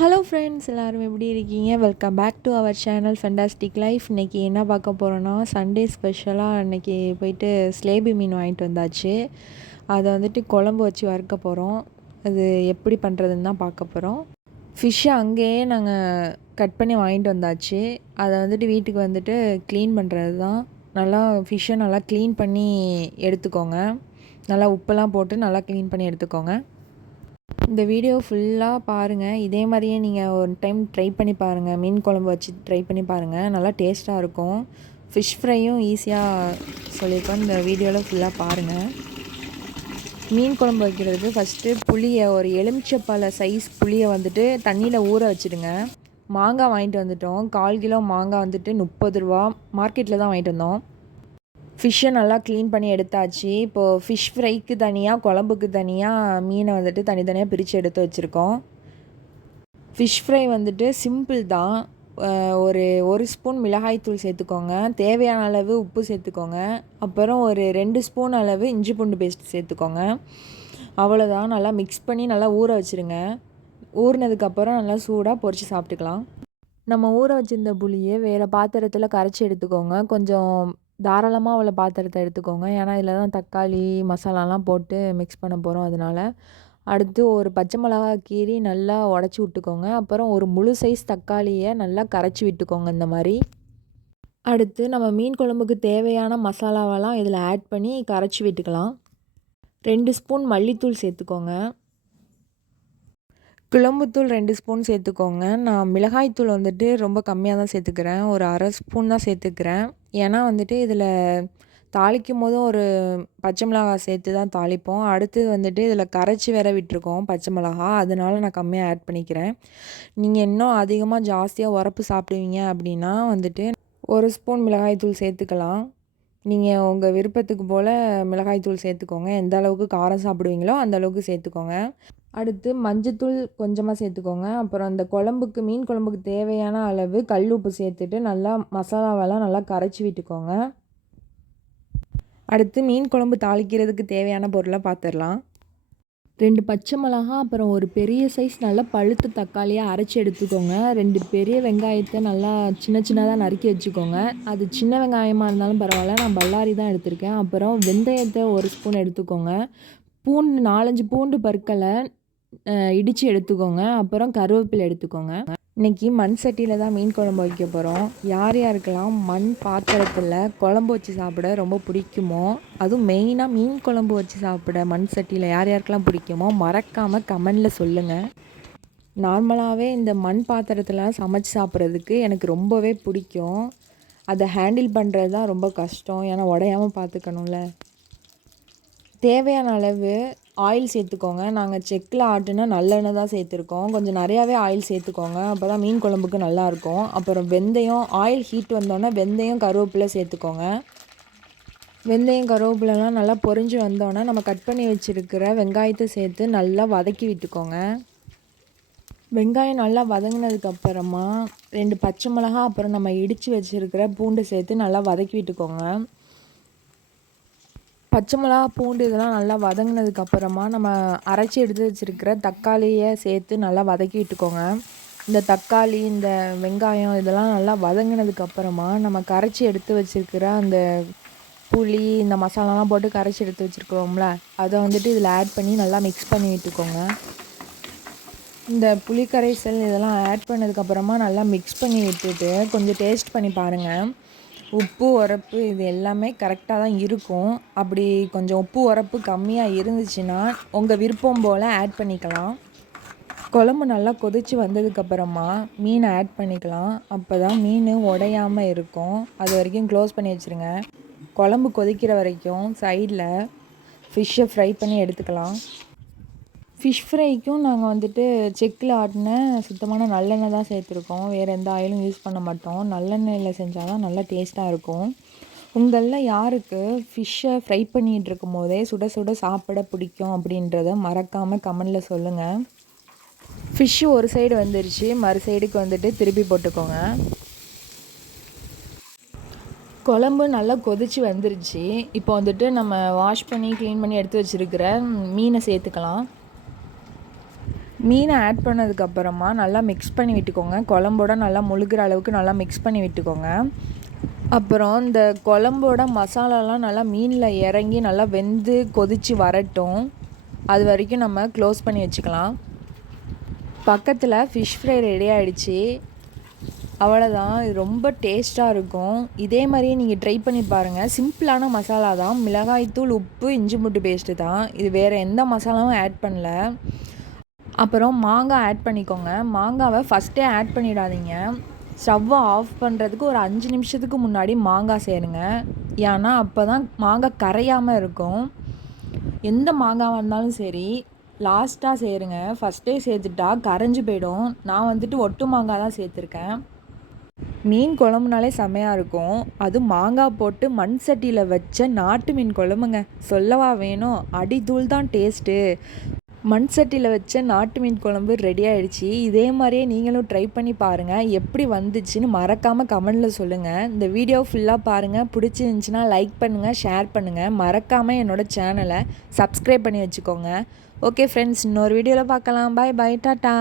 Hello friends எல்லோரும் எப்படி இருக்கீங்க? Welcome back to our channel fantastic life இன்றைக்கி என்ன பார்க்க போகிறோன்னா சண்டே ஸ்பெஷலாக இன்றைக்கி போயிட்டு ஸ்லேபி மீன் வாங்கிட்டு வந்தாச்சு. அதை வந்துட்டு குழம்பு வச்சு வறுக்க போகிறோம் அது எப்படி பண்ணுறதுன்னு தான் பார்க்க போகிறோம் ஃபிஷ்ஷை அங்கேயே நாங்கள் கட் பண்ணி வாங்கிட்டு வந்தாச்சு. அதை வந்துட்டு வீட்டுக்கு வந்துட்டு க்ளீன் பண்ணுறது தான். நல்லா ஃபிஷ்ஷை நல்லா க்ளீன் பண்ணி எடுத்துக்கோங்க. நல்லா உப்பெல்லாம் போட்டு நல்லா க்ளீன் பண்ணி எடுத்துக்கோங்க. இந்த வீடியோ ஃபுல்லாக பாருங்கள் இதே மாதிரியே நீங்கள் ஒரு டைம் ட்ரை பண்ணி பாருங்கள் மீன் குழம்பு வச்சு ட்ரை பண்ணி பாருங்கள் நல்லா டேஸ்ட்டாக இருக்கும். ஃபிஷ் ஃப்ரையும் ஈஸியாக சொல்லியிருக்கோம். இந்த வீடியோவில் ஃபுல்லாக பாருங்கள் மீன் குழம்பு வைக்கிறதுக்கு ஃபஸ்ட்டு புளியை ஒரு எலுமிச்சப்பழ சைஸ் புளியை வந்துட்டு தண்ணியில் ஊற வச்சுடுங்க. மாங்காய் வாங்கிட்டு வந்துட்டோம். கால் கிலோ மாங்காய் வந்துட்டு முப்பது ரூபா. மார்க்கெட்டில் தான் வாங்கிட்டு வந்தோம். ஃபிஷ்ஷை நல்லா க்ளீன் பண்ணி எடுத்தாச்சு. இப்போது ஃபிஷ் ஃப்ரைக்கு தனியாக குழம்புக்கு தனியாக மீனை வந்துட்டு தனித்தனியாக பிரித்து எடுத்து வச்சுருக்கோம். ஃபிஷ் ஃப்ரை வந்துட்டு சிம்பிள் தான். ஒரு ஒரு ஸ்பூன் மிளகாய்த்தூள் சேர்த்துக்கோங்க. தேவையான அளவு உப்பு சேர்த்துக்கோங்க. அப்புறம் ஒரு ரெண்டு ஸ்பூன் அளவு இஞ்சி பூண்டு பேஸ்ட் சேர்த்துக்கோங்க. அவ்வளோதான் நல்லா மிக்ஸ் பண்ணி நல்லா ஊற வச்சுருங்க. ஊறினதுக்கப்புறம் நல்லா சூடாக பொறிச்சு சாப்பிட்டுக்கலாம். நம்ம ஊற வச்சுருந்த புளியை வேறு பாத்திரத்தில் கரைச்சி எடுத்துக்கோங்க. கொஞ்சம் தாராளமாக உள்ள பாத்திரத்தை எடுத்துக்கோங்க. ஏன்னா இதில் தான் தக்காளி மசாலாலாம் போட்டு மிக்ஸ் பண்ண போகிறோம் அதனால். அடுத்து ஒரு பச்சை மிளகா கீறி நல்லா உடச்சி விட்டுக்கோங்க. அப்புறம் ஒரு முழு சைஸ் தக்காளியை நல்லா கரைச்சி விட்டுக்கோங்க இந்த மாதிரி. அடுத்து நம்ம மீன் குழம்புக்கு தேவையான மசாலாவெல்லாம் இதில் ஆட் பண்ணி கரைச்சி விட்டுக்கலாம். ரெண்டு ஸ்பூன் மல்லித்தூள் சேர்த்துக்கோங்க. குழம்புத்தூள் ரெண்டு ஸ்பூன் சேர்த்துக்கோங்க. நான் மிளகாய்த்தூள் வந்துட்டு ரொம்ப கம்மியாக தான் சேர்த்துக்கிறேன். ஒரு அரை ஸ்பூன் தான் சேர்த்துக்கிறேன். ஏன்னா வந்துட்டு இதில் தாளிக்கும் போதும் ஒரு பச்சை மிளகாய் சேர்த்து தான் தாளிப்போம். அடுத்து வந்துட்டு இதில் கரைச்சி வேற விட்டுருக்கோம் பச்சை மிளகா. அதனால நான் கம்மியாக ஆட் பண்ணிக்கிறேன். நீங்கள் இன்னும் அதிகமாக ஜாஸ்தியாக உரப்பு சாப்பிடுவீங்க அப்படின்னா வந்துட்டு ஒரு ஸ்பூன் மிளகாய்த்தூள் சேர்த்துக்கலாம். நீங்கள் உங்கள் விருப்பத்துக்கு போல் மிளகாய்த்தூள் சேர்த்துக்கோங்க. எந்த அளவுக்கு காரம் சாப்பிடுவீங்களோ அந்த அளவுக்கு சேர்த்துக்கோங்க. அடுத்து மஞ்சத்தூள் கொஞ்சமாக சேர்த்துக்கோங்க. அப்புறம் அந்த குழம்புக்கு மீன் குழம்புக்கு தேவையான அளவு கல் உப்பு சேர்த்துட்டு நல்லா மசாலாவெல்லாம் நல்லா கரைச்சி விட்டுக்கோங்க. அடுத்து மீன் குழம்பு தாளிக்கிறதுக்கு தேவையான பொருளை பார்த்துடலாம் ரெண்டு பச்சை மிளகா அப்புறம் ஒரு பெரிய சைஸ் நல்லா பழுத்த தக்காளியாக அரைச்சி எடுத்துக்கோங்க. ரெண்டு பெரிய வெங்காயத்தை நல்லா சின்ன சின்னதாக நறுக்கி வச்சுக்கோங்க. அது சின்ன வெங்காயமாக இருந்தாலும் பரவாயில்ல. நான் பல்லாரி தான் எடுத்திருக்கேன். அப்புறம் வெந்தயத்தை ஒரு ஸ்பூன் எடுத்துக்கோங்க. பூண்டு நாலஞ்சு பூண்டு பற்களை இடித்து எடுத்துக்கோங்க. அப்புறம் கருவேப்பிலை எடுத்துக்கோங்க. இன்றைக்கி மண் சட்டியில் தான் மீன் குழம்பு வைக்க போகிறோம் யார் யாருக்கெல்லாம் மண் பாத்திரத்தில் குழம்பு வச்சு சாப்பிட ரொம்ப பிடிக்குமோ அதுவும் மெயினாக மீன் குழம்பு வச்சு சாப்பிட மண் சட்டியில் யார் யாருக்கெல்லாம் பிடிக்குமோ மறக்காமல் கமெண்டில் சொல்லுங்கள் நார்மலாகவே இந்த மண் பாத்திரத்தில் சமைச்சு சாப்பிட்றதுக்கு எனக்கு ரொம்பவே பிடிக்கும். அதை ஹேண்டில் பண்ணுறது தான் ரொம்ப கஷ்டம். ஏன்னா உடையாமல் பார்த்துக்கணும்ல தேவையான அளவு ஆயில் சேர்த்துக்கோங்க. நாங்கள் செக்கில் ஆட்டுனா நல்லெண்ணெய் தான் சேர்த்துருக்கோம். கொஞ்சம் நிறையாவே ஆயில் சேர்த்துக்கோங்க. அப்போ தான் மீன் குழம்புக்கு நல்லாயிருக்கும் அப்புறம் வெந்தயம் ஆயில் ஹீட் வந்தோடனே வெந்தயம் கருவேப்பிலை சேர்த்துக்கோங்க. வெந்தயம் கருவேப்பிலலாம் நல்லா பொறிஞ்சு வந்தோடனே நம்ம கட் பண்ணி வச்சுருக்கிற வெங்காயத்தை சேர்த்து நல்லா வதக்கி விட்டுக்கோங்க. வெங்காயம் நல்லா வதங்கினதுக்கப்புறமா ரெண்டு பச்சை மிளகா அப்புறம் நம்ம இடித்து வச்சுருக்கிற பூண்டு சேர்த்து நல்லா வதக்கி விட்டுக்கோங்க. பச்சை மிளகா பூண்டு இதெல்லாம் நல்லா வதங்கினதுக்கப்புறமா நம்ம அரைச்சி எடுத்து வச்சுருக்கிற தக்காளியை சேர்த்து நல்லா வதக்கி விட்டுக்கோங்க. இந்த தக்காளி இந்த வெங்காயம் இதெல்லாம் நல்லா வதங்கினதுக்கப்புறமா நம்ம கரைச்சி எடுத்து வச்சுருக்கிற அந்த புளி இந்த மசாலாலாம் போட்டு கரைச்சி எடுத்து வச்சுருக்கோம்ல அதை வந்துட்டு இதில் ஆட் பண்ணி நல்லா மிக்ஸ் பண்ணி விட்டுக்கோங்க. இந்த புளி கரைசல் இதெல்லாம் ஆட் பண்ணதுக்கப்புறமா நல்லா மிக்ஸ் பண்ணி விட்டுட்டு கொஞ்சம் டேஸ்ட் பண்ணி பாருங்கள் உப்பு உரப்பு இது எல்லாமே கரெக்டாக தான் இருக்கும். அப்படி கொஞ்சம் உப்பு உரப்பு கம்மியாக இருந்துச்சுன்னா உங்கள் விருப்பம் போல் ஆட் பண்ணிக்கலாம். குழம்பு நல்லா கொதித்து வந்ததுக்கப்புறமா மீனை ஆட் பண்ணிக்கலாம். அப்போ தான் மீன் உடையாமல் இருக்கும். அது வரைக்கும் க்ளோஸ் பண்ணி வச்சுருங்க. குழம்பு கொதிக்கிற வரைக்கும் சைடில் ஃபிஷ்ஷை ஃப்ரை பண்ணி எடுத்துக்கலாம். ஃபிஷ் ஃப்ரைக்கும் நாங்கள் வந்துட்டு செக்கில் ஆட்டின சுத்தமான நல்லெண்ணெய் தான் சேர்த்துருக்கோம். வேறு எந்த ஆயிலும் யூஸ் பண்ண மாட்டோம். நல்லெண்ணெயில் செஞ்சால் தான் நல்லா டேஸ்ட்டாக இருக்கும். உங்களில் யாருக்கு ஃபிஷ்ஷை ஃப்ரை பண்ணிகிட்டு இருக்கும் போதே சுட சுட சாப்பிட பிடிக்கும் அப்படின்றத மறக்காமல் கமெண்டில் சொல்லுங்கள் ஃபிஷ்ஷு ஒரு சைடு வந்துருச்சு. மறு சைடுக்கு வந்துட்டு திருப்பி போட்டுக்கோங்க. குழம்பு நல்லா கொதிச்சு வந்துருச்சு. இப்போ வந்துட்டு நம்ம வாஷ் பண்ணி க்ளீன் பண்ணி எடுத்து வச்சுருக்கிற மீனை சேர்த்துக்கலாம். மீனை ஆட் பண்ணதுக்கப்புறமா நல்லா மிக்ஸ் பண்ணி விட்டுக்கோங்க. குழம்போட நல்லா முழுகிற அளவுக்கு நல்லா மிக்ஸ் பண்ணி விட்டுக்கோங்க. அப்புறம் இந்த குழம்போட மசாலாலாம் நல்லா மீனில் இறங்கி நல்லா வெந்து கொதித்து வரட்டும். அது வரைக்கும் நம்ம க்ளோஸ் பண்ணி வச்சுக்கலாம். பக்கத்தில் ஃபிஷ் ஃப்ரை ரெடி ஆகிடுச்சு அவ்வளோதான் இது ரொம்ப டேஸ்ட்டாக இருக்கும். இதே மாதிரியே நீங்கள் ட்ரை பண்ணி பாருங்கள் சிம்பிளான மசாலா தான். மிளகாய்த்தூள் உப்பு இஞ்சி முட்டு பேஸ்ட்டு தான். இது வேறு எந்த மசாலாவும் ஆட் பண்ணல. அப்புறம் மாங்காய் ஆட் பண்ணிக்கோங்க. மாங்காவை ஃபஸ்ட்டே ஆட் பண்ணிடாதீங்க. ஸ்டவ்வை ஆஃப் பண்ணுறதுக்கு ஒரு அஞ்சு நிமிஷத்துக்கு முன்னாடி மாங்காய் சேருங்க. ஏன்னா அப்போ தான் மாங்காய் கரையாமல் இருக்கும். எந்த மாங்காவாக இருந்தாலும் சரி லாஸ்ட்டாக சேருங்க. ஃபஸ்ட்டே சேர்த்துட்டா கரைஞ்சி போயிடும். நான் வந்துட்டு ஒட்டு மாங்காய் தான் சேர்த்துருக்கேன். மீன் குழம்புனாலே செமையாக இருக்கும். அது மாங்காய் போட்டு மண் சட்டியில் வச்ச நாட்டு மீன் குழம்புங்க. சொல்லவா வேணும்? அடிதூள் தான் டேஸ்ட்டு மண் சட்டியில் வச்ச நாட்டு மீன் குழம்பு ரெடி ஆகிடுச்சி இதே மாதிரியே நீங்களும் ட்ரை பண்ணி பாருங்கள் எப்படி வந்துச்சுன்னு மறக்காமல் கமெண்டில் சொல்லுங்கள் இந்த வீடியோ ஃபுல்லாக பாருங்கள் பிடிச்சிருந்துச்சின்னா லைக் பண்ணுங்கள் ஷேர் பண்ணுங்கள் மறக்காமல் என்னோடய சேனலை சப்ஸ்கிரைப் பண்ணி வச்சுக்கோங்க. ஓகே ஃப்ரெண்ட்ஸ் இன்னொரு வீடியோவில் பார்க்கலாம். Bye bye tata.